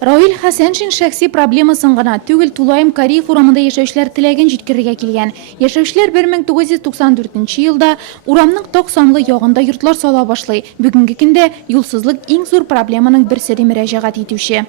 Рауль Хасеншин шәхси проблемасын гына түгел Тулайым Кариев урамында яшәүчеләр теләген җиткерергә килгән. Яшәүчеләр 1994 елда урамның 90-лы ягында йортлар сала башлый. Бүгенге көндә юлсызлык иң зур проблеманың берсе дип мөрәҗәгать итүче.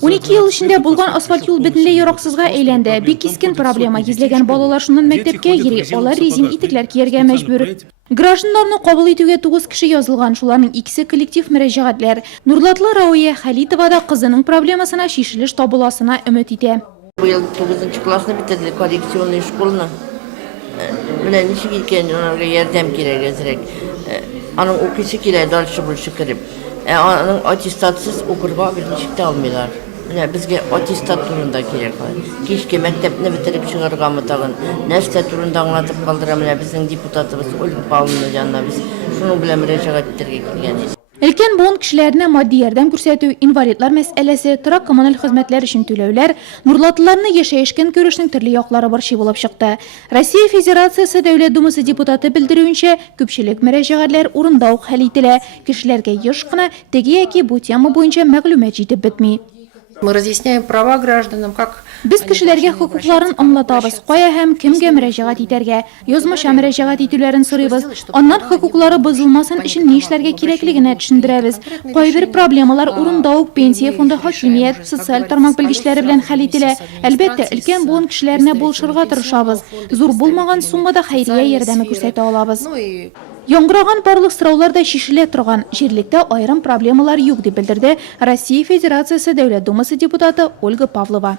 12 ел эчендә булган асфальт юл бөтенләй яраксызга әйләнде. Бик кискен проблема. Йөзләгән балалар шуннан мәктәпкә йөри, алар резин итекләр кияргә мәҗбүр. Гражданнарны кабул итүгә 9 кеше язылган, шуларның икесе коллектив Мөрәҗәгатьләр. Нурлатта Раф да кызының проблемасына шишелеш табыласына өмет итә. Быел 9 классны битерде, коррекционный школны. Менә ничек икән, аларга ярдәм кирәк әзрәк. Аның укыйсы килә, дальше булышы кереп. Аның аттестатсыз укырга ничек тә алмыйлар. Менә безгә аттестат турында кирәк. Кичке мәктәпне битереп чыгаргамы тагын, нәрсә турында аңлатып калдыра менә безнең депутатыбыз Ольга Павлова янына biz шуның белән мөрәҗәгать итәргә килгәнбез. Өлкән буын кешеләренә матди ярдәм күрсәтү, инвалидлар мәсьәләсе, торак коммуналь хезмәтләр өчен түләүләр, Нурлатлыларны яшәешкән күрешнең төрле яклары барчы булып чыкты. Россия Федерациясе Дәүләт Думасы депутаты белдерүенчә, күпчелек мөрәҗәгатьләр урында ук хәл ителә. Кешеләргә еш кына теге яки бу тема буенча мәгълүмат җитеп бетми. Мы разъясняем права гражданам, как Без кешеләргә хукукларын аңлатабыз, кая һәм кемгә мөрәҗәгать итәргә, язмыша мөрәҗәгать итүләрен сорыйбыз. Аннан хукуклары бозылмасын өчен ни эшләргә кирәклегенә төшендерәбез. Кайбер проблемалар урында ук пенсия фонды, хакимият, социаль тармак белгечләре белән хәл ителә. Әлбәттә, өлкән буын кешеләренә булышырга тырышабыз. Зур булмаган суммада хәйрия ярдәме күрсәтә алабыз. Яңгыраган барлык сораулар да шишелә торган. Җирлектә аерым проблемалар юк дип белдерде Россия Федерациясе Дәүләт Думасы депутаты Ольга Павлова.